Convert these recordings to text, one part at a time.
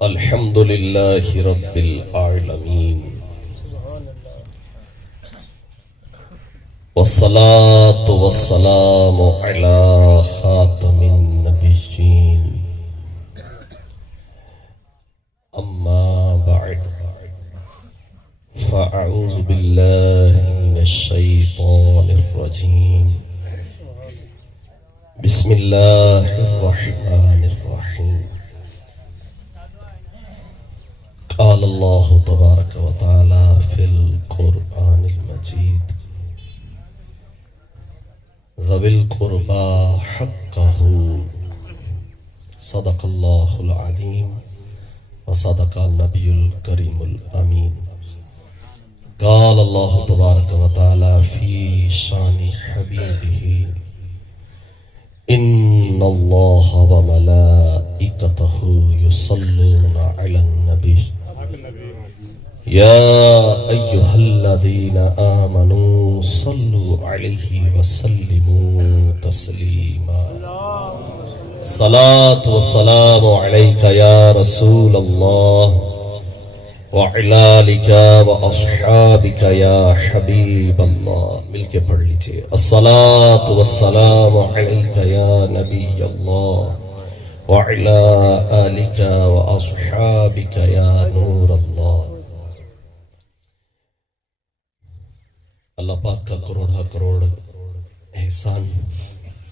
الحمد لله رب العالمين والصلاة والسلام على خاتم النبيين أما بعد فأعوذ بالله من الشيطان الرجيم بسم الله الرحمن الرحيم قال الله تبارك وتعالى في القرآن المجيد ذوي القربى حقه صدق الله العظيم وصدق النبي الكريم الأمين قال الله تبارك وتعالى في شان حبيبه إن الله وملائكته يصلون على النبي يا أيها الذين آمنوا صلوا عليه وسلموا تسليما صلاة والسلام عليك يا رسول الله وعلى آلك وأصحابك يا حبيب الله مل کے پڑھ لیجئے الصلاة والسلام عليك يا نبي الله وعلى آلك وأصحابك يا نور الله اللہ پاک کا کروڑا کروڑ احسان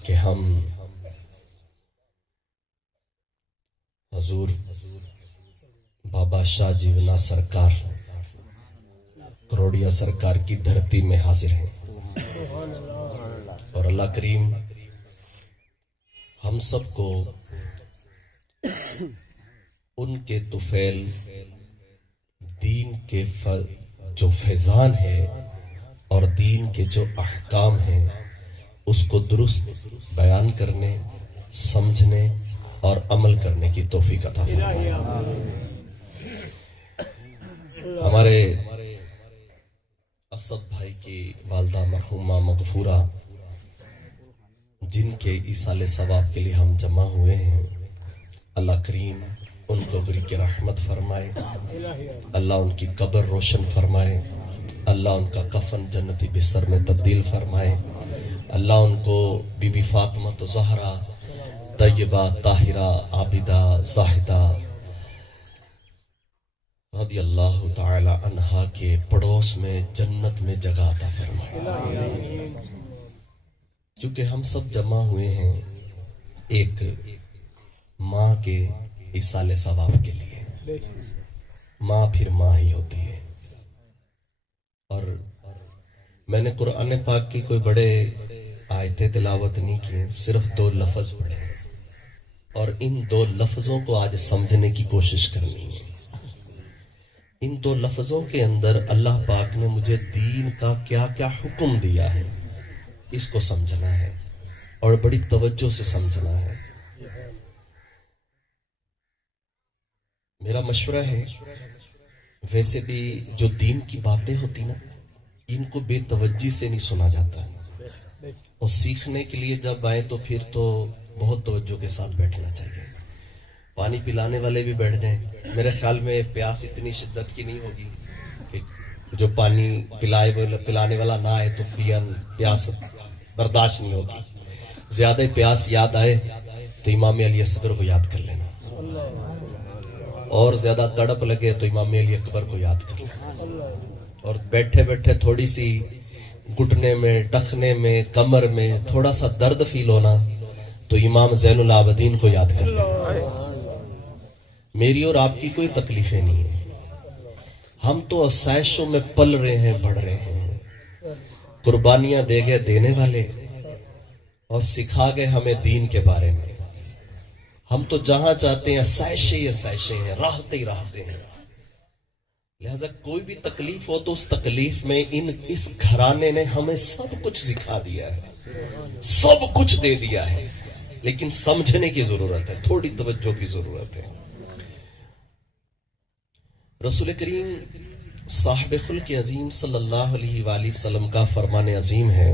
کہ ہم حضور بابا شاہ جیونا سرکار کروڑیا سرکار کی دھرتی میں حاضر ہیں اور اللہ کریم ہم سب کو ان کے طفیل دین کے جو فیضان ہے اور دین کے جو احکام ہیں اس کو درست بیان کرنے سمجھنے اور عمل کرنے کی توفیق عطا فرمائے۔ ہمارے اسد بھائی کی والدہ مرحومہ مغفورہ جن کے ایصال ثواب کے لیے ہم جمع ہوئے ہیں، اللہ کریم ان کو غریق رحمت فرمائے، اللہ ان کی قبر روشن فرمائے، اللہ ان کا کفن جنتی بستر میں تبدیل فرمائے، اللہ ان کو بی بی فاطمہ زہرا طیبہ طاہرہ عابدہ زاہدہ رضی اللہ تعالی عنہا کے پڑوس میں جنت میں جگہ عطا فرمائے۔ چونکہ ہم سب جمع ہوئے ہیں ایک ماں کے ایصال ثواب کے لیے، ماں پھر ماں ہی ہوتی ہے، اور میں نے قرآن پاک کی کوئی بڑے آیتیں تلاوت نہیں کی، صرف 2 لفظ پڑھے اور ان 2 لفظوں کو آج سمجھنے کی کوشش کرنی ہے۔ ان 2 لفظوں کے اندر اللہ پاک نے مجھے دین کا کیا کیا حکم دیا ہے اس کو سمجھنا ہے اور بڑی توجہ سے سمجھنا ہے۔ میرا مشورہ ہے، ویسے بھی جو دین کی باتیں ہوتی نا ان کو بے توجہ سے نہیں سنا جاتا، اور سیکھنے کے لیے جب آئیں تو پھر تو بہت توجہ کے ساتھ بیٹھنا چاہیے۔ پانی پلانے والے بھی بیٹھ جائیں، میرے خیال میں پیاس اتنی شدت کی نہیں ہوگی کہ جو پانی پلانے والا نہ آئے تو پیاس برداشت نہیں ہوگی۔ زیادہ پیاس یاد آئے تو امام علی اصغر کو یاد کر لینا، اور زیادہ تڑپ لگے تو امام علی اکبر کو یاد کر لینا، اور بیٹھے بیٹھے تھوڑی سی گھٹنے میں ٹخنے میں کمر میں تھوڑا سا درد فیل ہونا تو امام زین العابدین کو یاد کر لینا۔ میری اور آپ کی کوئی تکلیفیں نہیں ہیں، ہم تو آسائشوں میں پل رہے ہیں، بڑھ رہے ہیں، قربانیاں دے گئے دینے والے اور سکھا گئے ہمیں دین کے بارے میں۔ ہم تو جہاں چاہتے ہیں آسائشیں ہی آسائشیں ہیں، راحتیں ہی راحتیں ہیں، لہذا کوئی بھی تکلیف ہو تو اس تکلیف میں اس گھرانے نے ہمیں سب کچھ سکھا دیا ہے، سب کچھ دے دیا ہے، لیکن سمجھنے کی ضرورت ہے، تھوڑی توجہ کی ضرورت ہے۔ رسول کریم صاحب خلق عظیم صلی اللہ علیہ وآلہ وسلم کا فرمان عظیم ہے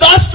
10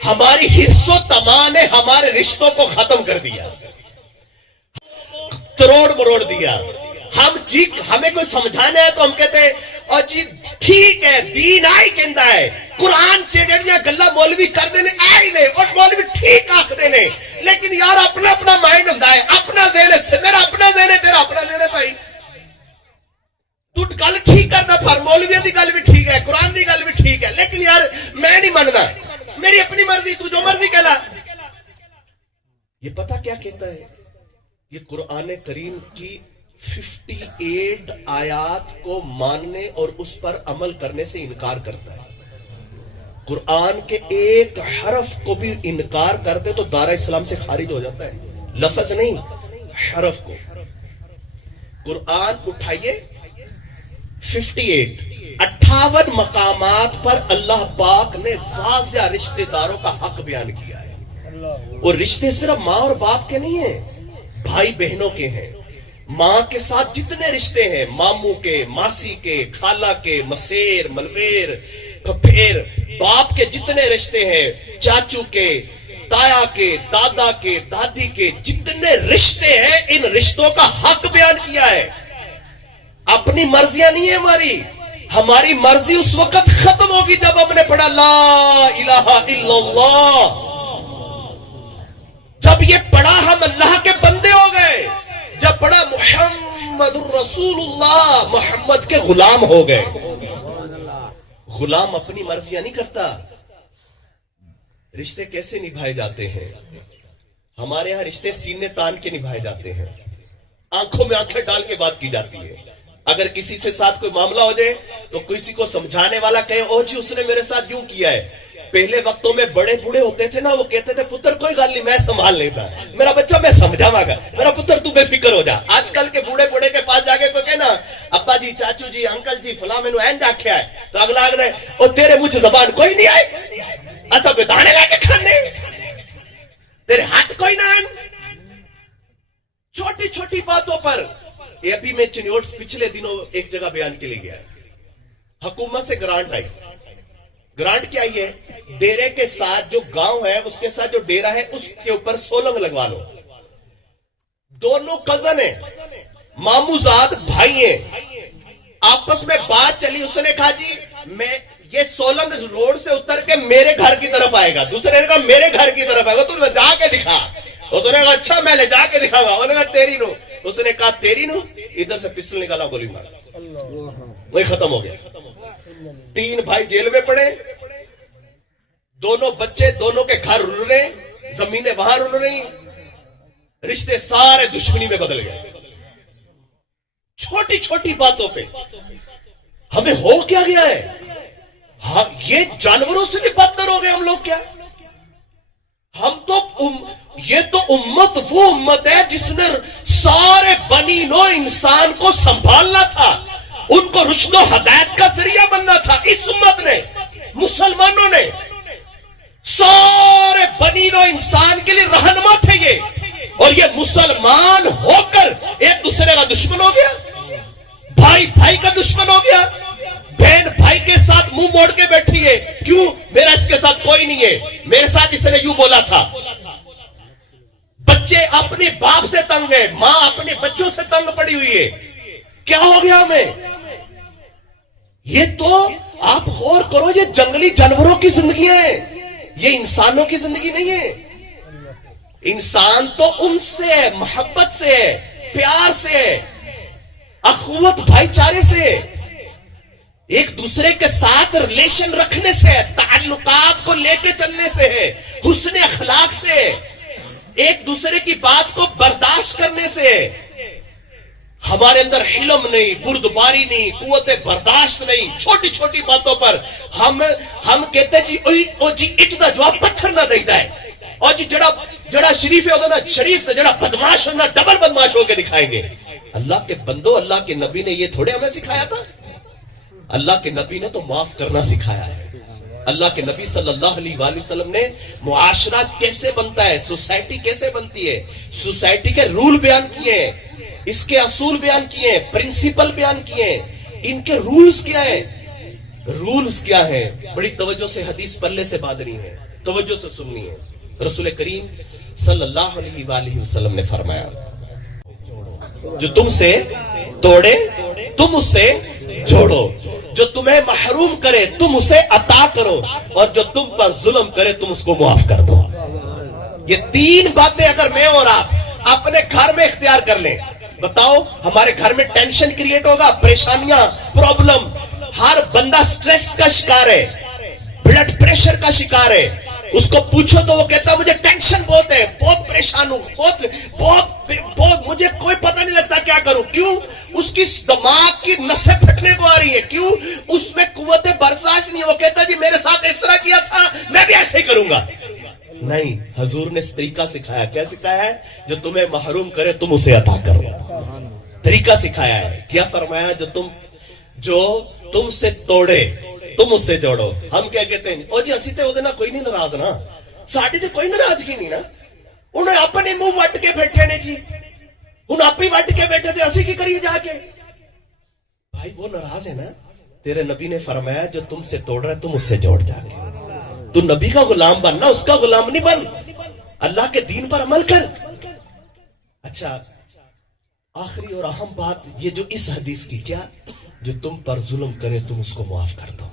ہماری حص و تمام نے ہمارے رشتوں کو ختم کر دیا، توڑ مروڑ دیا۔ ہمیں کوئی سمجھانا ہے تو ہم کہتے ہیں اور جی ٹھیک ہے دین آئی کہندا ہے، قرآن چیڑیاں گلا مولوی کر دینے آئی نے اور مولوی ٹھیک آکھ دینے، لیکن یار اپنا اپنا مائنڈ ہوندا ہے، اپنا ذہن ہے، میرا اپنا ذہن ہے، تیرا اپنا ذہن ہے بھائی۔ تو گل ٹھیک کرنا پر مولویوں دی گل بھی ٹھیک ہے، قرآن دی گل بھی ٹھیک ہے، لیکن یار میں نہیں مننا، میری اپنی مرضی، تو جو مرضی کہلا۔ یہ پتہ کیا کہتا ہے؟ یہ قرآن کریم کی 58 آیات کو ماننے اور اس پر عمل کرنے سے انکار کرتا ہے۔ قرآن کے ایک حرف کو بھی انکار کر دے تو دارہ اسلام سے خارج ہو جاتا ہے، لفظ نہیں حرف کو۔ قرآن اٹھائیے 58 مقامات پر اللہ پاک نے واضح رشتہ داروں کا حق بیان کیا ہے، اور رشتے صرف ماں اور باپ کے نہیں ہیں، بھائی بہنوں کے ہیں۔ ماں کے ساتھ جتنے رشتے ہیں، ماموں کے، ماسی کے، خالہ کے، مسیر، ملویر، پھپھیر، باپ کے جتنے رشتے ہیں، چاچو کے، تایا کے، دادا کے، دادی کے جتنے رشتے ہیں، ان رشتوں کا حق بیان کیا ہے۔ اپنی مرضیاں نہیں ہے ہماری مرضی اس وقت ختم ہوگی جب ہم نے پڑھا لا الہ الا اللہ۔ جب یہ پڑھا ہم اللہ کے بندے ہو گئے، جب پڑھا محمد الرسول اللہ، محمد کے غلام ہو گئے۔ غلام اپنی مرضیاں نہیں کرتا۔ رشتے کیسے نبھائے جاتے ہیں؟ ہمارے ہاں رشتے سینے تان کے نبھائے جاتے ہیں، آنکھوں میں آنکھیں ڈال کے بات کی جاتی ہے۔ اگر کسی سے ساتھ کوئی معاملہ ہو جائے تو کسی کو سمجھانے والا کہے او جی اس نے میرے ساتھ یوں کیا ہے۔ پہلے وقتوں میں بڑے بوڑھے ہوتے تھے نا، وہ کہتے تھے پتر کوئی گل نہیں، میں سنبھال لیتا، میرا بچہ میں سمجھاواں گا، میرا پتر تو بے فکر ہو جا۔ آج کل کے بوڑھے بوڑھے کے پاس جا کے کوئی کہنا ابا جی، چاچو جی، انکل جی، فلاں مینوں اینج آکھیا ہے، تو اگلا آگنا ہے او تیرے منہ چ زبان کوئی نہیں آئی، اساں کوئی دانے لے کے کھانے، تیرے ہاتھ کوئی نہ آن۔ چھوٹی چھوٹی باتوں پر یہ ابھی میں چنیوٹ پچھلے دنوں ایک جگہ بیان کے لیے گیا ہے، حکومت سے گرانٹ آئی۔ گرانٹ کیا ہے؟ ڈیرے کے ساتھ جو گاؤں ہے اس کے ساتھ جو ڈیرا ہے اس کے اوپر سولنگ لگوا لو۔ دونوں کزن ہیں، ماموزاد بھائی ہیں، آپس میں بات چلی، اس نے کہا جی میں یہ سولنگ روڈ سے اتر کے میرے گھر کی طرف آئے گا، دوسرے نے کہا میرے گھر کی طرف آئے گا، تو لے جا کے دکھا۔ اس نے کہا اچھا میں لے جا کے دکھاؤں گا، انہوں نے کہا تیری نو، اس نے کہا تیری نو، ادھر سے پسٹل نکالا، گولی مارا، وہی ختم ہو گیا۔ 3 بھائی جیل میں پڑے، دونوں بچے دونوں کے گھر رل رہے، زمینیں وہاں رل رہی، رشتے سارے دشمنی میں بدل گئے۔ چھوٹی چھوٹی باتوں پہ ہمیں ہو کیا گیا ہے؟ ہاں یہ جانوروں سے بھی بدتر ہو گئے ہم لوگ کیا؟ ہم تو یہ تو امت وہ امت ہے جس نے سارے بنی نو انسان کو سنبھالنا تھا، ان کو رشد و ہدایت کا ذریعہ بننا تھا۔ اس امت نے، مسلمانوں نے، سارے بنی نو انسان کے لیے رہنما تھے یہ، اور یہ مسلمان ہو کر ایک دوسرے کا دشمن ہو گیا، بھائی بھائی کا دشمن ہو گیا، بہن بھائی کے ساتھ منہ موڑ کے بیٹھی ہے، کیوں؟ میرا اس کے ساتھ کوئی نہیں ہے، میرے ساتھ اس نے یوں بولا تھا۔ بچے اپنے باپ سے تنگ ہے، ماں اپنے بچوں سے تنگ پڑی ہوئی ہے، کیا ہو گیا ہمیں؟ یہ تو آپ غور کرو، یہ جنگلی جانوروں کی زندگی ہے، یہ انسانوں کی زندگی نہیں ہے۔ انسان تو ان سے ہے، محبت سے ہے، پیار سے ہے، اخوت بھائی چارے سے، ایک دوسرے کے ساتھ ریلیشن رکھنے سے، تعلقات کو لے کے چلنے سے ہے، حسن اخلاق سے، ایک دوسرے کی بات کو برداشت کرنے سے۔ ہمارے اندر حلم نہیں، بردباری نہیں، قوت برداشت نہیں۔ چھوٹی چھوٹی باتوں پر ہم کہتے جی او جی اٹ دا جواب پتھر نہ دیتا ہے، اور جی جڑا شریف ہے نا شریف سے، جڑا بدماش ہونا ڈبل بدماش ہو کے دکھائیں گے۔ اللہ کے بندو، اللہ کے نبی نے یہ تھوڑے ہمیں سکھایا تھا؟ اللہ کے نبی نے تو معاف کرنا سکھایا ہے۔ اللہ کے نبی صلی اللہ علیہ وآلہ وسلم نے معاشرہ کیسے بنتا ہے، سوسائٹی کیسے بنتی ہے، سوسائٹی کے رول بیان کیے ہیں، اس کے اصول بیان کیے ہیں، پرنسپل بیان کیے ہیں، ان کے رولز کیا ہیں، رولز کیا ہیں۔ بڑی توجہ سے حدیث پلے سے باندھنی ہے۔ توجہ سے سننی ہے۔ رسول کریم صلی اللہ علیہ وآلہ وسلم نے فرمایا جو تم سے توڑے تم اس سے جوڑو، جو تمہیں محروم کرے تم اسے عطا کرو، اور جو تم پر ظلم کرے تم اس کو معاف کر دو۔ یہ تین باتیں اگر میں اور آپ اپنے گھر میں اختیار کر لیں، بتاؤ ہمارے گھر میں ٹینشن کریٹ ہوگا، پریشانیاں، پرابلم، ہر بندہ سٹریس کا شکار ہے، بلڈ پریشر کا شکار ہے۔ اس کو پوچھو تو وہ کہتا ہے مجھے ٹینشن بہت ہے، بہت پریشان ہوں، بہت مجھے کوئی پتہ نہیں لگتا کیا کروں۔ کیوں؟ اس کی دماغ کی نسیں پھٹنے کو آ رہی ہے۔ کیوں؟ اس میں قوت برداشت نہیں ہے۔ وہ کہتا جی میرے ساتھ اس طرح کیا تھا، میں بھی ایسے ہی کروں گا۔ نہیں، حضور نے اس طریقہ سکھایا۔ کیا سکھایا ہے؟ جو تمہیں محروم کرے تم اسے عطا کرو۔ طریقہ سکھایا ہے۔ کیا فرمایا؟ جو تم سے توڑے تم اس سے جوڑو۔ ہم کیا کہتے ہیں؟ او جی اسی تے اودے نال کوئی نہیں ناراض نا، ساڈی تے کوئی ناراضگی نہیں نا، انہیں اپنے منہ وٹ کے بیٹھے نے جی، ہن آپ ہی وٹ کے بیٹھے تھے، اسی کی کریے جا کے؟ بھائی وہ ناراض ہے نا۔ تیرے نبی نے فرمایا جو تم سے توڑ رہا ہے تم اس سے جوڑ جا کے۔ تو نبی کا غلام بننا، اس کا غلام نہیں بن، اللہ کے دین پر عمل کر۔ اچھا آخری اور اہم بات یہ جو اس حدیث کی، کیا؟ جو تم پر ظلم کرے تم اس کو معاف کر دو،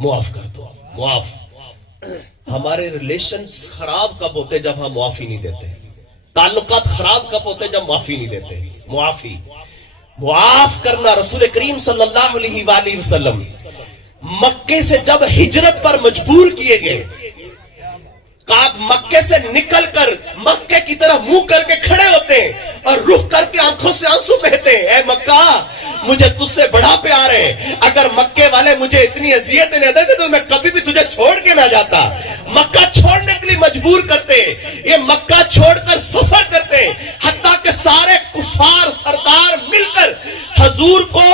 معاف کر دو، معاف۔ ہمارے ریلیشنز خراب کب ہوتے؟ جب ہم معافی نہیں دیتے۔ تعلقات خراب کب ہوتے؟ جب معافی نہیں دیتے۔ معافی، معاف کرنا۔ رسول کریم صلی اللہ علیہ وآلہ وسلم مکے سے جب ہجرت پر مجبور کیے گئے، مکے سے نکل کر مکے کی طرف منہ کر کے کھڑے ہوتے ہیں اور رخ کر کے آنکھوں سے آنسو بہتے ہیں، اے مکہ مجھے تجھ سے بڑا پیار ہے، اگر مکے والے مجھے اتنی اذیتیں نہ دیتے تو میں کبھی بھی تجھے چھوڑ کے نہ جاتا۔ مکہ چھوڑنے کے لیے مجبور کرتے، یہ مکہ چھوڑ کر سفر کرتے، حتیٰ کہ سارے کفار سردار مل کر حضور کو،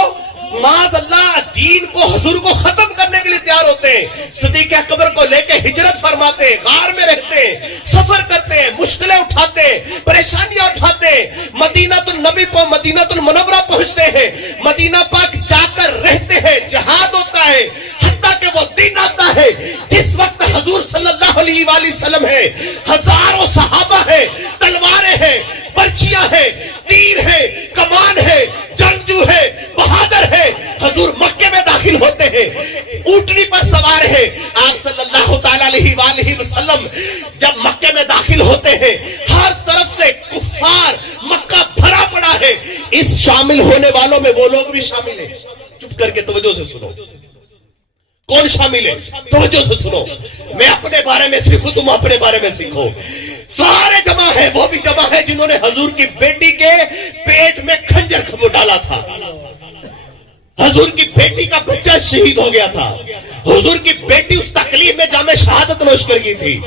معاذ اللہ، دین کو، حضور کو ختم کرنے کے لیے تیار ہوتے ہیں۔ صدیق اکبر کو لے کے ہجرت فرماتے، غار میں رہتے، سفر کرتے، مشکلیں اٹھاتے، پریشانیاں اٹھاتے، مدینہ النبی کو، مدینہ المنورہ پہنچتے ہیں، مدینہ پاک جا کر رہتے ہیں، جہاد ہوتا ہے، حتیٰ کہ وہ دن آتا ہے جس وقت حضور صلی اللہ علیہ وآلہ وسلم ہے، ہزاروں صحابہ ہیں، تلواریں ہیں، برچیاں ہیں، تیر ہے، کمان ہے، جنگجو ہے، بہادر ہے، حضور مکے میں داخل ہوتے ہیں، اونٹنی پر سوار ہے۔ آپ صلی اللہ تعالی علیہ وآلہ وسلم جب مکے میں داخل ہوتے ہیں، ہر طرف سے کفار، مکہ بھرا پڑا ہے۔ اس شامل ہونے والوں میں وہ لوگ بھی شامل ہیں۔ چپ کر کے توجہ سے سنو، کون شامل ہے؟ توجہ سے سنو، میں اپنے بارے میں سیکھوں، تم اپنے بارے میں سیکھو۔ سارے جمع ہے، وہ بھی جمع ہے جنہوں نے حضور کی بیٹی کے پیٹ میں خنجر کھبو ڈالا تھا، حضور کی بیٹی کا بچہ شہید ہو گیا تھا، حضور کی بیٹی اس تکلیف میں جام شہادت نوش کر گئی تھی،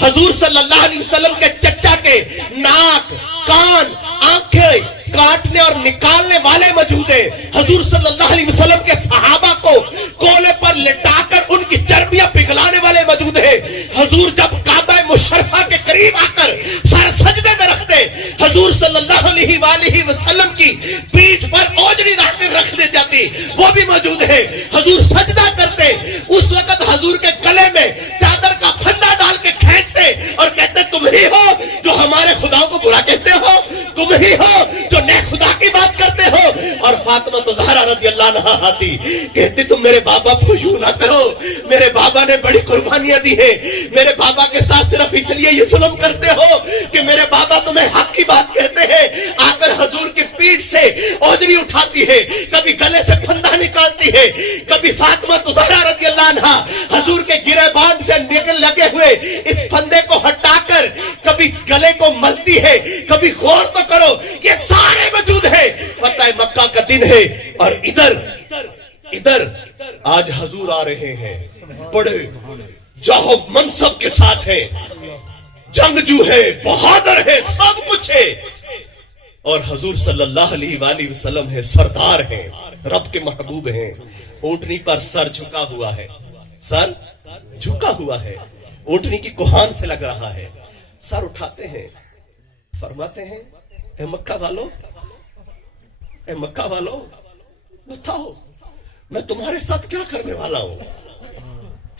حضور صلی اللہ علیہ وسلم کے چچا کے ناک، کان، آنکھیں کاٹنے اور نکالنے والے موجود ہیں، حضور صلی اللہ علیہ وسلم کے صحابہ کو کولے پر لٹا کر ان کی چربیاں پگھلانے والے موجود ہیں، حضور جب کعبہ مشرفہ کے قریب آ کر سر سجدے میں رکھتے، حضور صلی اللہ علیہ وآلہ وسلم کی پیٹھ پر اوجڑی رکھ دی جاتی، وہ بھی موجود ہے، حضور سجدہ کرتے، اس وقت حضور کے گلے میں چادر کا پھندا ڈال کے کھینچتے اور کہتے تم ہی ہو جو ہمارے خداؤں کو برا کہتے ہو، تم ہی ہو جو نیک خدا کی بات کرتے ہو۔ اور فاطمہ تو زہرا رضی اللہ عنہا آتی، کہتی تم میرے بابا کو یوں نہ کرو، میرے بابا نے بڑی قربانیاں دی ہیں، میرے بابا کے ساتھ صرف اس لیے یہ ظلم کرتے ہو کہ میرے بابا تمہیں حق کی بات کہتے ہیں۔ آ کر حضور کی پیٹھ سے اوجری اٹھاتی ہے، کبھی گلے سے پھندا نکالتی ہے، کبھی فاطمہ تو زہرا رضی اللہ عنہا حضور کے گرے باندھ سے نکل لگے ہوئے اس پھندے کو ہٹا کر کبھی گلے کو ملتی ہے، کبھی غور تو کرو، یہ سارے موجود ہیں۔ فتح مکہ کا دن ہے اور ادھر آج حضور آ رہے ہیں، بڑے جاہو منصب کے ساتھ ہیں، جنگجو ہے، بہادر ہے، سب کچھ ہے، اور حضور صلی اللہ علیہ وآلہ وسلم ہے، سردار ہیں، رب کے محبوب ہیں، اونٹنی پر سر جھکا ہوا ہے، سر جھکا ہوا ہے، اونٹنی کی کوہان سے لگ رہا ہے، سر اٹھاتے ہیں، فرماتے ہیں اے مکہ والو، اے مکہ والو، بتاؤ میں تمہارے ساتھ کیا کرنے والا ہوں؟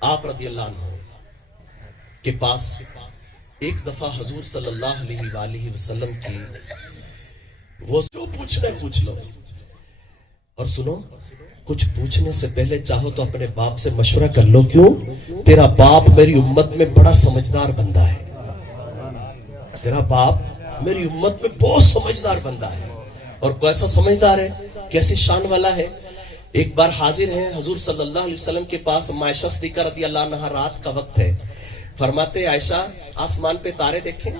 آپ رضی اللہ عنہ کے پاس ایک دفعہ حضور صلی اللہ علیہ وآلہ وسلم کی وہ جو پوچھنا پوچھ لو، اور سنو کچھ پوچھنے سے پہلے چاہو تو اپنے باپ سے مشورہ کر لو. کیوں؟ تیرا باپ میری امت میں بڑا سمجھدار بندہ ہے. تیرا باپ میری امت میں بہت سمجھدار بندہ ہے. اور کیسا سمجھدار ہے، کیسی شان والا ہے. ایک بار حاضر ہیں حضور صلی اللہ علیہ وسلم کے پاس عائشہ صدیقہ رضی اللہ عنہ، رات کا وقت ہے. فرماتے عائشہ آسمان پہ تارے دیکھیں.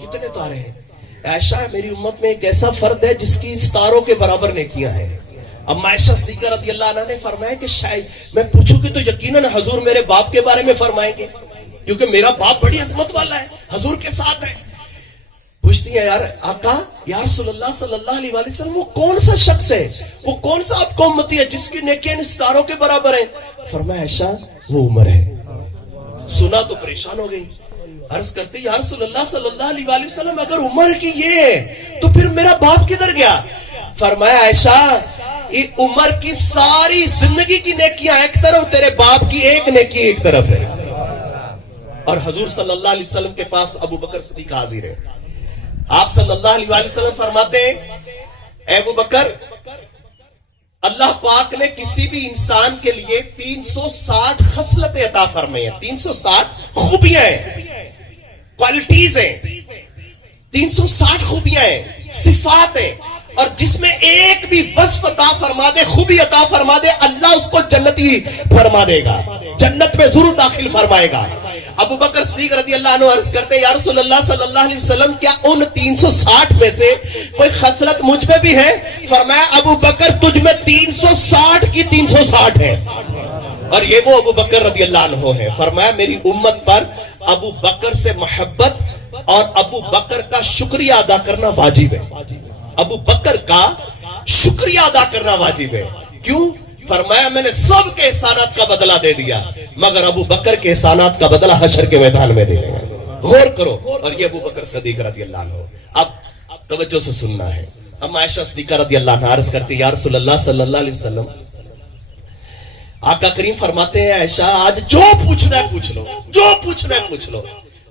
کتنے تارے ہیں؟ عائشہ میری امت میں ایک ایسا فرد ہے جس کی ستاروں کے برابر نیکیاں ہیں. اب عائشہ صدیقہ رضی اللہ عنہ نے فرمایا کہ شاید میں پوچھوں گی تو یقیناً حضور میرے باپ کے بارے میں فرمائیں گے، کیونکہ میرا باپ بڑی عظمت والا ہے، حضور کے ساتھ ہے. پوچھتی ہے یار آقا یا رسول اللہ صلی اللہ علیہ وآلہ وسلم، وہ کون سا شخص ہے، وہ کون سا آپ کو امتی ہے جس کی نیکیاں ستاروں کے برابر ہیں؟ فرمایا عائشہ وہ عمر ہے. سنا تو پریشان ہو گئی. عرض کرتے یا رسول اللہ صلی اللہ علیہ وآلہ وسلم اگر عمر کی یہ ہے تو پھر میرا باپ کدھر گیا؟ فرمایا عائشہ عمر کی ساری زندگی کی نیکیاں ایک طرف، تیرے باپ کی ایک نیکی ایک طرف ہے. اور حضور صلی اللہ علیہ وسلم کے پاس ابو بکر صدیق حاضر ہے. آپ صلی اللہ علیہ وآلہ وسلم فرماتے ہیں اے ابو بکر، اللہ پاک نے کسی بھی انسان کے لیے 360 خصلتیں عطا فرمائی ہیں. 360 خوبیاں ہیں، کوالٹیز ہیں، 360 خوبیاں ہیں، صفات ہیں. اور جس میں ایک بھی وصف عطا فرما دے، خوبی عطا فرما دے، اللہ اس کو جنتی فرما دے گا، جنت میں ضرور داخل فرمائے گا. ابو بکر صدیق رضی اللہ عنہ عرض کرتے ہیں یا رسول اللہ صلی اللہ علیہ وسلم کیا ان 360 میں سے کوئی خصلت مجھ میں بھی ہے؟ فرمایا ابو بکر تجھ میں 360 کی 360 ہے. اور یہ وہ ابو بکر رضی اللہ عنہ ہے. فرمایا میری امت پر ابو بکر سے محبت اور ابو بکر کا شکریہ ادا کرنا واجب ہے. ابو بکر کا شکریہ ادا کرنا واجب ہے. کیوں؟ فرمایا میں نے سب کے احسانات کا بدلہ دے دیا مگر ابو بکر کے احسانات کا بدلہ حشر کے میدان میں دے گا. غور کرو. اور یہ ابو بکر صدیق رضی اللہ عنہ. اب توجہ سے سننا ہے. اب عائشہ صدیقہ رضی اللہ عنہ عرض کرتی یا رسول اللہ صلی اللہ علیہ وسلم، آقا کریم فرماتے ہیں عائشہ آج جو پوچھنا ہے پوچھ لو، جو پوچھنا ہے پوچھ لو.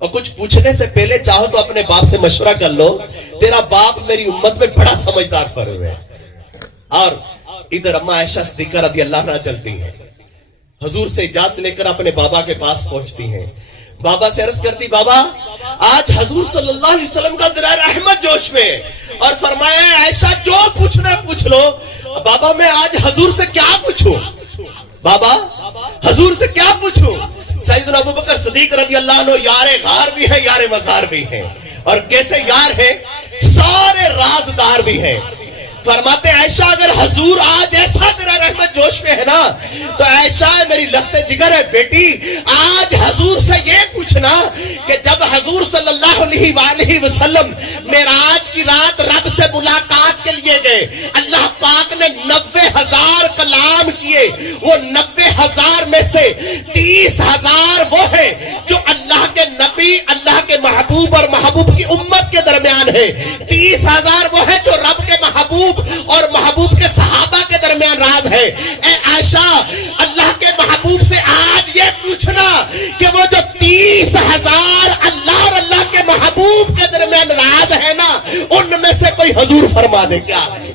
اور کچھ پوچھنے سے پہلے چاہو تو اپنے باپ سے مشورہ کر لو. تیرا باپ میری امت میں بڑا سمجھدار فرد ہے. اور ادھر اما عائشہ صدیقہ رضی اللہ عنہ چلتی ہیں، حضور سے اجازت لے کر اپنے بابا کے پاس پہنچتی ہیں. بابا سے عرض کرتی بابا آج حضور صلی اللہ علیہ وسلم کا دلائل رحمت جوش میں، اور فرمایا عائشہ جو پوچھنا ہے پوچھ لو. بابا میں آج حضور سے کیا پوچھوں؟ بابا حضور سے کیا پوچھوں؟ سیدنا ابو بکر صدیق رضی اللہ عنہ یار غار بھی ہیں، یار مزار بھی ہیں. اور کیسے یار ہیں؟ سارے رازدار بھی ہیں. فرماتے عائشہ اگر حضور آج ایسا تیرا رحمت جوش میں ہے نا تو عائشہ میری لخت جگر ہے بیٹی، آج حضور سے یہ پوچھنا کہ جب حضور صلی اللہ علیہ وآلہ وسلم معراج کی رات رب سے ملاقات کے لیے گئے، اللہ پاک نے 90,000 کلام کیے. وہ 90,000 میں سے 30,000 وہ ہیں جو اللہ کے نبی، اللہ کے محبوب اور محبوب کی امت کے درمیان ہے. 30,000 وہ ہیں جو رب کے محبوب اور محبوب کے صحابہ کے درمیان راز ہے. اے عائشہ اللہ کے محبوب سے آج یہ پوچھنا کہ وہ جو 30,000 اللہ اور اللہ کے محبوب کے درمیان راز ہے نا ان میں سے کوئی حضور فرما دے کیا ہے،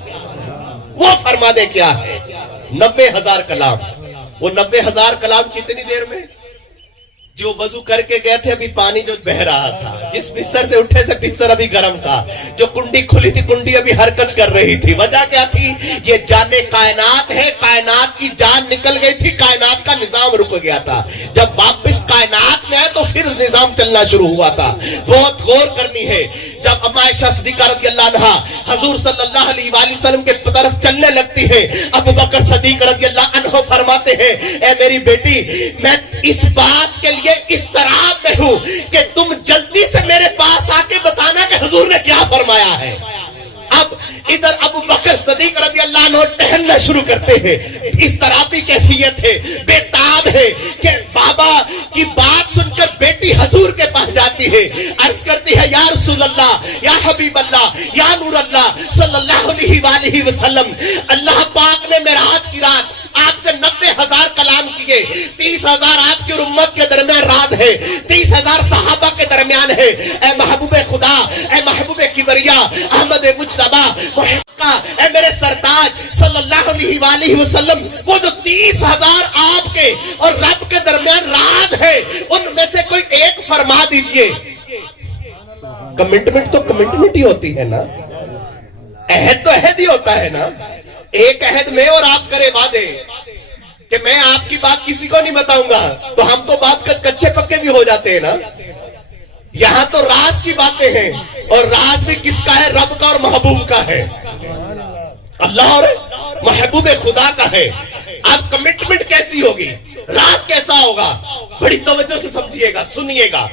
وہ فرما دے کیا ہے. 90,000 کلام. وہ 90,000 کلام کتنی دیر میں؟ جو وضو کر کے گئے تھے ابھی پانی جو بہ رہا تھا، جس بستر سے اٹھے سے بستر ابھی گرم تھا، جو کنڈی کھلی تھی کنڈی ابھی حرکت کر رہی تھی. وجہ کیا تھی؟ یہ جان کائنات ہے، کائنات کی جان نکل گئی تھی، کائنات کا نظام رک گیا تھا. جب واپس کائنات میں آئے تو پھر نظام چلنا شروع ہوا تھا. بہت غور کرنی ہے. جب اما عائشہ صدیقہ رضی اللہ عنہا حضور صلی اللہ علیہ وآلہ وسلم کے طرف چلنے لگتی ہے، ابو بکر صدیق رضی اللہ عنہ فرماتے ہیں اے میری بیٹی میں اس بات کے لیے اس طرح میں ہوں کہ تم جلدی سے میرے پاس آ کے بتانا کہ حضور نے کیا فرمایا ہے. اب ادھر ابو بکر صدیق رضی اللہ عنہ ٹہلنا شروع کرتے ہیں. اس طرح بھی کیفیت ہے، بے تاب ہے کہ بابا کی بات سن کر بیٹی حضور کے پاس جاتی ہے، عرض کرتی ہے یا رسول اللہ، یا حبیب اللہ، یا نور اللہ صلی اللہ علیہ وآلہ وسلم، اللہ پاک نے معراج کی رات آپ سے 90,000 کلام کیے، 30,000 آپ امت کے درمیان راز ہے، 30,000 صحابہ کے درمیان ہے۔ اے محبوب خدا، اے محبوب کبریا، احمد مجتبی محقہ، اے میرے سرتاج صلی اللہ علیہ وآلہ وسلم، وہ جو 30,000 آپ کے اور رب کے درمیان راز ہے، ان میں سے کوئی ایک فرما دیجئے۔ کمٹمنٹ تو کمٹمنٹ ہی ہوتی ہے نا، عہد تو عہد ہی ہوتا ہے نا۔ ایک عہد میں اور آپ کرے وعدے کہ میں آپ کی بات کسی کو نہیں بتاؤں گا، تو ہم تو بات کچے پکے بھی ہو جاتے ہیں نا۔ یہاں تو راز کی باتیں ہیں، اور راز بھی کس کا ہے؟ رب کا اور محبوب کا ہے، اللہ اور محبوب خدا کا ہے۔ اب کمٹمنٹ کیسی ہوگی، راز کیسا ہوگا؟ بڑی توجہ سے سمجھیے گا، سنیے گا۔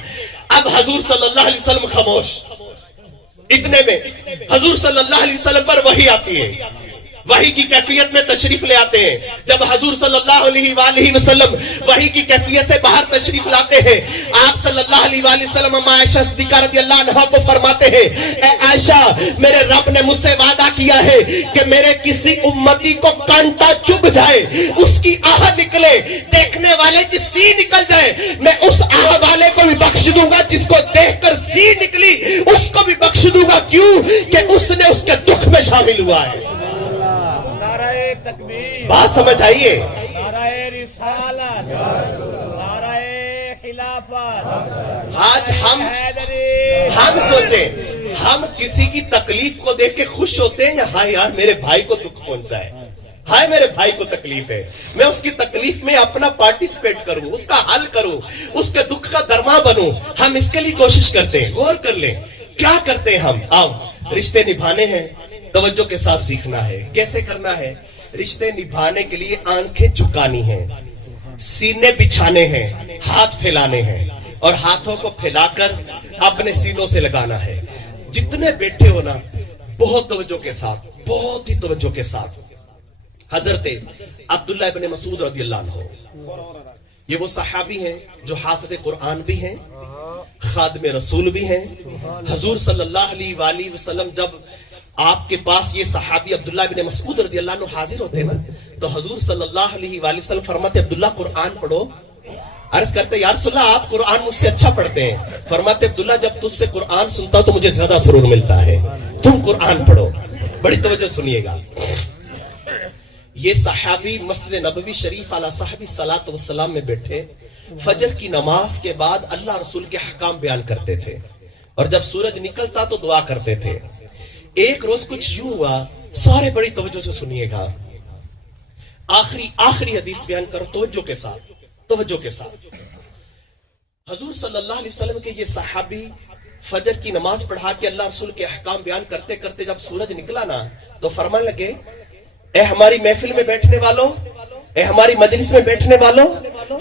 اب حضور صلی اللہ علیہ وسلم خاموش، اتنے میں حضور صلی اللہ علیہ وسلم پر وحی آتی ہے، وحی کی کیفیت میں تشریف لے آتے ہیں۔ جب حضور صلی اللہ علیہ وآلہ وسلم وحی کی کیفیت سے باہر تشریف لاتے ہیں، آپ صلی اللہ علیہ وآلہ وسلم عائشہ صدیقہ رضی اللہ عنہا کو فرماتے ہیں، اے عائشہ، میرے رب نے مجھ سے وعدہ کیا ہے کہ میرے کسی امتی کو کانٹا چبھ جائے، اس کی آہ نکلے، دیکھنے والے کی سی نکل جائے، میں اس آہ والے کو بھی بخش دوں گا جس کو دیکھ کر سی نکلی، اس کو بھی بخش دوں گا۔ کیوں کہ اس نے اس کے دکھ میں شامل ہوا ہے۔ بات سمجھ آئیے؟ نعرہ رسالت، نعرہ خلافت۔ آج ہم سوچیں، ہم کسی کی تکلیف کو دیکھ کے خوش ہوتے ہیں یا ہائے یار میرے بھائی کو دکھ پہنچا ہے، ہائے میرے بھائی کو تکلیف ہے، میں اس کی تکلیف میں اپنا پارٹیسپیٹ کروں، اس کا حل کروں، اس کے دکھ کا درما بنوں۔ ہم اس کے لیے کوشش کرتے ہیں۔ غور کر لیں کیا کرتے ہیں ہم۔ اب رشتے نبھانے ہیں، توجہ کے ساتھ سیکھنا ہے کیسے کرنا ہے۔ رشتے نبھانے کے لیے آنکھیں جھکانی ہیں، سینے بچھانے ہیں، ہاتھ پھیلانے ہیں، اور ہاتھوں کو پھیلا کر اپنے سینوں سے لگانا ہے۔ جتنے بیٹھے ہو نا، بہت توجہ کے ساتھ، بہت ہی توجہ کے ساتھ۔ حضرت عبداللہ ابن مسعود رضی اللہ عنہ، یہ وہ صحابی ہیں جو حافظ قرآن بھی ہیں، خادم رسول بھی ہیں۔ حضور صلی اللہ علیہ وآلہ وسلم جب آپ کے پاس یہ صحابی عبداللہ بن مسعود رضی اللہ عنہ حاضر ہوتے نا، تو حضور صلی اللہ علیہ وآلہ وسلم فرماتے عبداللہ قرآن پڑھو۔ عرض کرتے یا رسول اللہ آپ قرآن مجھ سے اچھا پڑھتے ہیں۔ فرماتے عبداللہ جب تجھ سے قرآن سنتا تو مجھے زیادہ سرور ملتا ہے، تم قرآن پڑھو۔ بڑی توجہ سنیے گا۔ یہ صحابی مسجد نبوی شریف علی صاحب صلاۃ والسلام میں بیٹھے فجر کی نماز کے بعد اللہ رسول کے حکام بیان کرتے تھے، اور جب سورج نکلتا تو دعا کرتے تھے۔ ایک روز کچھ یوں ہوا، سارے بڑی توجہ سے سنیے گا، آخری حدیث بیان کرو توجہ کے ساتھ، توجہ کے ساتھ۔ حضور صلی اللہ علیہ وسلم کے یہ صحابی فجر کی نماز پڑھا کے اللہ رسول کے احکام بیان کرتے کرتے جب سورج نکلا نا تو فرمان لگے، اے ہماری محفل میں بیٹھنے والوں، اے ہماری مجلس میں بیٹھنے والوں،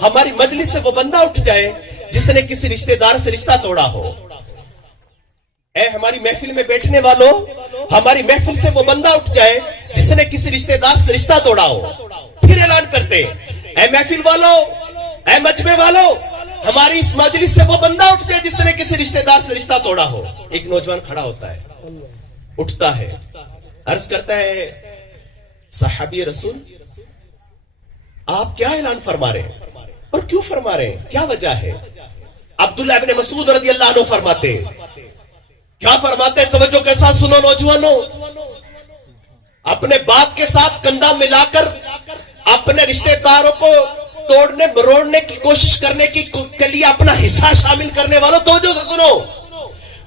ہماری مجلس سے وہ بندہ اٹھ جائے جس نے کسی رشتہ دار سے رشتہ توڑا ہو۔ اے ہماری محفل میں بیٹھنے والوں، ہماری محفل سے وہ بندہ اٹھ جائے جس نے کسی رشتہ دار سے رشتہ توڑا ہو۔ پھر اعلان کرتے، اے محفل والوں، اے مجمع والوں، ہماری اس مجلس سے وہ بندہ اٹھ جائے جس نے کسی رشتہ دار سے رشتہ توڑا ہو۔ ایک نوجوان کھڑا ہوتا ہے، اٹھتا ہے، عرض کرتا ہے صحابی رسول آپ کیا اعلان فرما رہے ہیں اور کیوں فرما رہے ہیں، کیا وجہ ہے؟ عبداللہ ابن مسعود رضی اللہ عنہ فرماتے، کیا فرماتے؟ توجہ کے ساتھ سنو نوجوانوں، اپنے باپ کے ساتھ کندھا ملا کر اپنے رشتہ داروں کو توڑنے مروڑنے کی کوشش کرنے کے لیے اپنا حصہ شامل کرنے والوں توجہ سے سنو۔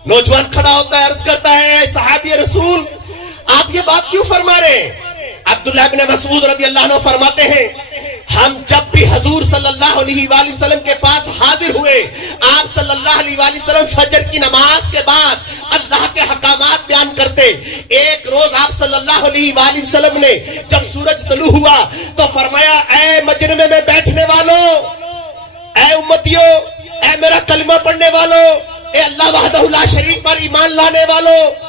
نوجوان کھڑا ہوتا ہے، عرض کرتا ہے صحابی رسول آپ یہ بات کیوں فرما رہے ہیں؟ عبداللہ ابن مسعود رضی اللہ عنہ فرماتے ہیں ہم جب بھی حضور صلی اللہ علیہ وآلہ وسلم کے پاس حاضر ہوئے، آپ صلی اللہ علیہ وآلہ وسلم فجر کی نماز کے بعد اللہ کے حکامات بیان کرتے۔ ایک روز آپ صلی اللہ علیہ وآلہ وسلم نے جب سورج طلوع ہوا تو فرمایا، اے مجمع میں بیٹھنے والوں، اے امتیوں، اے میرا کلمہ پڑھنے والوں، اے اللہ وحدہ لا شریک پر ایمان لانے والوں،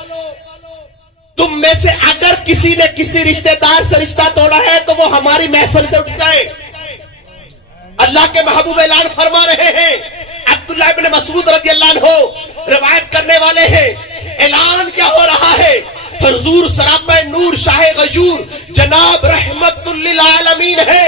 تم میں سے اگر کسی نے کسی رشتہ دار سے رشتہ توڑا ہے تو وہ ہماری محفل سے اٹھ جائے۔ اللہ کے محبوب اعلان فرما رہے ہیں، عبداللہ ابن مسعود رضی اللہ عنہ روایت کرنے والے ہیں، اعلان کیا ہو رہا ہے؟ حضور سراپا نور شاہ غیور جناب رحمت للعالمین ہے،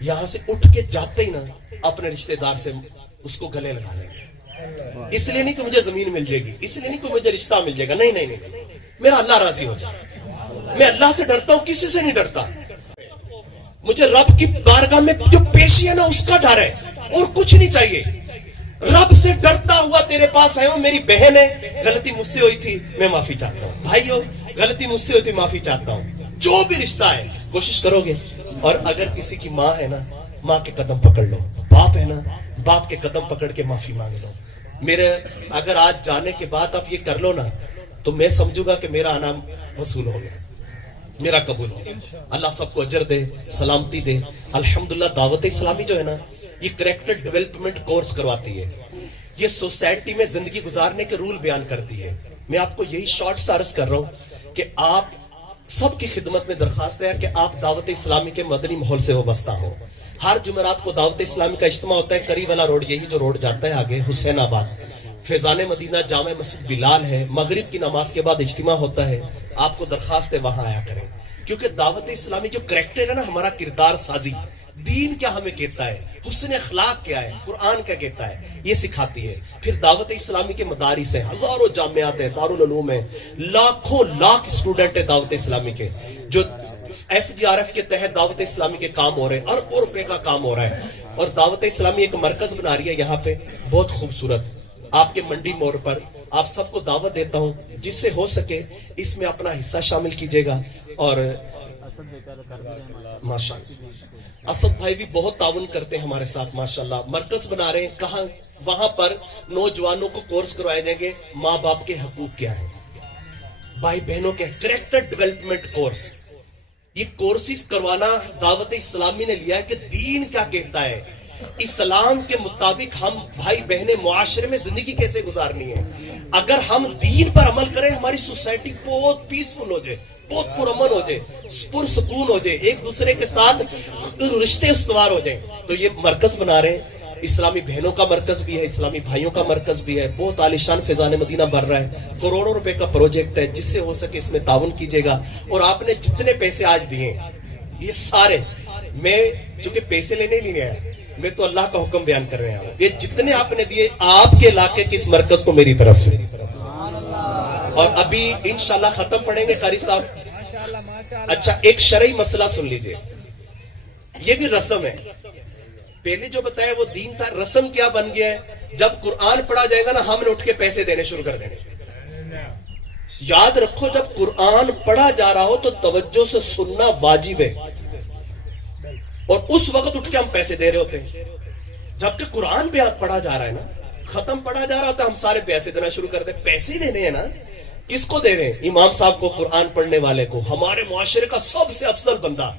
یہاں سے اٹھ کے جاتے ہی نا اپنے رشتہ دار سے اس کو گلے لگا لیں گے. اس لیے نہیں کہ مجھے زمین مل جائے گی, اس لیے نہیں کہ مجھے رشتہ مل جائے گا, نہیں نہیں نہیں, میرا اللہ راضی ہو جائے. میں اللہ سے ڈرتا ہوں, کسی سے نہیں ڈرتا. مجھے رب کی بارگاہ میں جو پیشی ہے نا اس کا ڈر ہے, اور کچھ نہیں چاہیے. رب سے ڈرتا ہوا تیرے پاس آیا ہوں. میری بہن ہے, غلطی مجھ سے ہوئی تھی, میں معافی چاہتا ہوں. بھائیو, غلطی مجھ سے ہوئی تھی, معافی چاہتا ہوں. جو بھی رشتہ ہے کوشش کرو گے. اور اگر کسی کی ماں ہے نا, ماں کے قدم پکڑ لو. باپ ہے نا, باپ کے قدم پکڑ کے معافی مانگ لو. میرے اگر آج جانے کے بعد آپ یہ کر لو نا, تو میں سمجھوں گا کہ میرا انعام وصول ہو گیا, میرا قبول ہو گیا. اللہ سب کو اجر دے, سلامتی دے. الحمدللہ دعوت اسلامی جو ہے نا, یہ کریکٹر ڈیولپمنٹ کورس کرواتی ہے. یہ سوسائٹی میں زندگی گزارنے کے رول بیان کرتی ہے. میں آپ کو یہی شارٹ سے عرض کر رہا ہوں کہ آپ سب کی خدمت میں درخواست ہے کہ آپ دعوت اسلامی کے مدنی ماحول سے وابستہ ہو. ہر جمعرات کو دعوت اسلامی کا اجتماع ہوتا ہے. کری والا روڈ, یہی جو روڈ جاتا ہے آگے حسین آباد, فیضان مدینہ جامع مسجد بلال ہے. مغرب کی نماز کے بعد اجتماع ہوتا ہے. آپ کو درخواست ہے وہاں آیا کریں, کیونکہ دعوت اسلامی جو کریکٹر ہے نا, ہمارا کردار سازی, دین کیا ہمیں کہتا ہے, حسن اخلاق کیا ہے, قرآن کیا کہتا ہے, یہ سکھاتی ہے. پھر دعوت اسلامی کے مدارس ہیں, ہزاروں جامعات ہیں, دارالعلوم ہیں, لاکھوں لاکھ اسٹوڈنٹ ہیں دعوت اسلامی کے, جو FGRF کے تحت دعوت اسلامی کے کام ہو رہے ہیں. اربوں روپے کا کام ہو رہا ہے. اور دعوت اسلامی ایک مرکز بنا رہی ہے یہاں پہ, بہت خوبصورت, آپ کے منڈی موڑ پر. آپ سب کو دعوت دیتا ہوں, جس سے ہو سکے اس میں اپنا حصہ شامل کیجیے گا. اور ماشاءاللہ اسد بھائی بھی بہت تعاون کرتے ہیں ہمارے ساتھ, ماشاءاللہ. مرکز بنا رہے ہیں, کہاں, وہاں پر نوجوانوں کو کورس کروائے جائیں گے, ماں باپ کے حقوق کیا ہیں, بھائی بہنوں کے کریکٹر ڈیولپمنٹ کورس. یہ کورسز کروانا دعوت اسلامی نے لیا ہے کہ دین کیا کہتا ہے, اسلام کے مطابق ہم بھائی بہنیں معاشرے میں زندگی کیسے گزارنی ہے. اگر ہم دین پر عمل کریں, ہماری سوسائٹی بہت پیسفل ہو جائے, بہت پرامن ہو جائے, پرسکون ہو جائے, ایک دوسرے کے ساتھ رشتے استوار ہو جائیں. تو یہ مرکز بنا رہے ہیں, اسلامی بہنوں کا مرکز بھی ہے, اسلامی بھائیوں کا مرکز بھی ہے. بہت عالیشان فیضان مدینہ بن رہا ہے, کروڑوں روپے کا پروجیکٹ ہے. جس سے ہو سکے اس میں تعاون کیجیے گا. اور آپ نے جتنے پیسے آج دیے, یہ سارے, میں چونکہ پیسے لینے نہیں آیا, میں تو اللہ کا حکم بیان کر رہے ہیں. یہ جتنے آپ نے دیے آپ کے علاقے کے اس مرکز کو میری طرف سے. اور ابھی انشاءاللہ ختم پڑھیں گے قاری صاحب. اچھا, ایک شرعی مسئلہ سن لیجئے, یہ بھی رسم ہے. پہلے جو بتایا وہ دین تھا, رسم کیا بن گیا ہے, جب قرآن پڑھا جائے گا نا, ہم نے اٹھ کے پیسے دینے شروع کر دینے. یاد رکھو, جب قرآن پڑھا جا رہا ہو تو توجہ سے سننا واجب ہے, اور اس وقت اٹھ کے ہم پیسے دے رہے ہوتے ہیں. جبکہ قرآن پہ پڑھا جا رہا ہے نا, ختم پڑھا جا رہا ہوتا ہے, ہم سارے پیسے دینا شروع کر دیں. پیسے ہی دینے ہیں نا, کس کو دے رہے ہیں, امام صاحب کو, قرآن پڑھنے والے کو, ہمارے معاشرے کا سب سے افضل بندہ,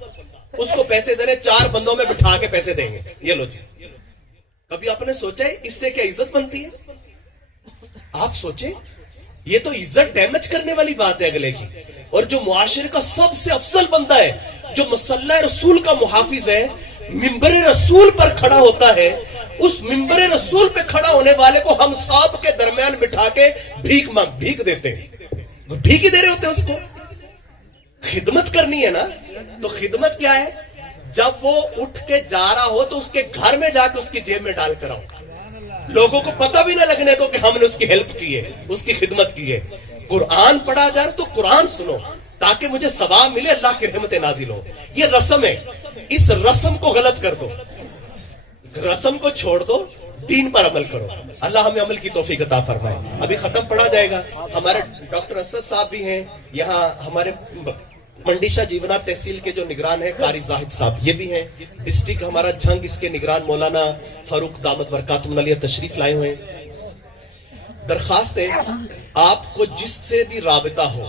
اس کو پیسے دے رہے ہیں. 4 بندوں میں بٹھا کے پیسے دیں گے, یہ لو جی. کبھی آپ نے سوچا ہے اس سے کیا عزت بنتی ہے؟ آپ سوچیں, یہ تو عزت ڈیمیج کرنے والی بات ہے اگلے کی. اور جو معاشرے کا سب سے افضل بندہ ہے, جو مصلی رسول کا محافظ ہے, منبر رسول پر کھڑا ہوتا ہے, اس منبر رسول پہ کھڑا ہونے والے کو ہم سب کے درمیان بٹھا کے بھیک دیتے ہیں. بھیک ہی دے رہے ہوتے ہیں اس کو. خدمت کرنی ہے نا, تو خدمت کیا ہے, جب وہ اٹھ کے جا رہا ہو تو اس کے گھر میں جا کے اس کی جیب میں ڈال کر آؤ, لوگوں کو پتہ بھی نہ لگنے دو کہ ہم نے اس کی ہیلپ کی ہے, اس کی خدمت کی ہے. قرآن پڑھا جائے تو قرآن سنو, تاکہ مجھے ثواب ملے, اللہ کی رحمت نازل ہو. یہ رسم ہے, اس رسم کو غلط کر دو, رسم کو چھوڑ دو, دین پر عمل کرو. اللہ ہمیں عمل کی توفیق عطا فرمائے. ابھی ختم پڑھا جائے گا. ہمارے ڈاکٹر اسد صاحب بھی ہیں یہاں, ہمارے منڈیشا جیونا تحصیل کے جو نگران ہیں قاری زاہد صاحب, یہ بھی ہیں. ڈسٹرکٹ ہمارا جھنگ, اس کے نگران مولانا فاروق دامت برکاتہم علیہ تشریف لائے ہوئے ہیں. درخواست ہے آپ کو جس سے بھی رابطہ ہو,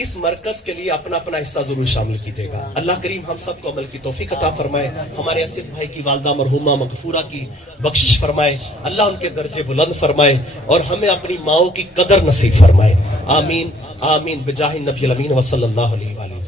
اس مرکز کے لیے اپنا اپنا حصہ ضرور شامل کیجیے گا. اللہ کریم ہم سب کو عمل کی توفیق عطا فرمائے. ہمارے اسد بھائی کی والدہ مرحومہ مغفورہ کی بخشش فرمائے, اللہ ان کے درجے بلند فرمائے, اور ہمیں اپنی ماؤں کی قدر نصیب فرمائے. آمین آمین, بجاہ النبی الامین وصلی اللہ علیہ وآلہ.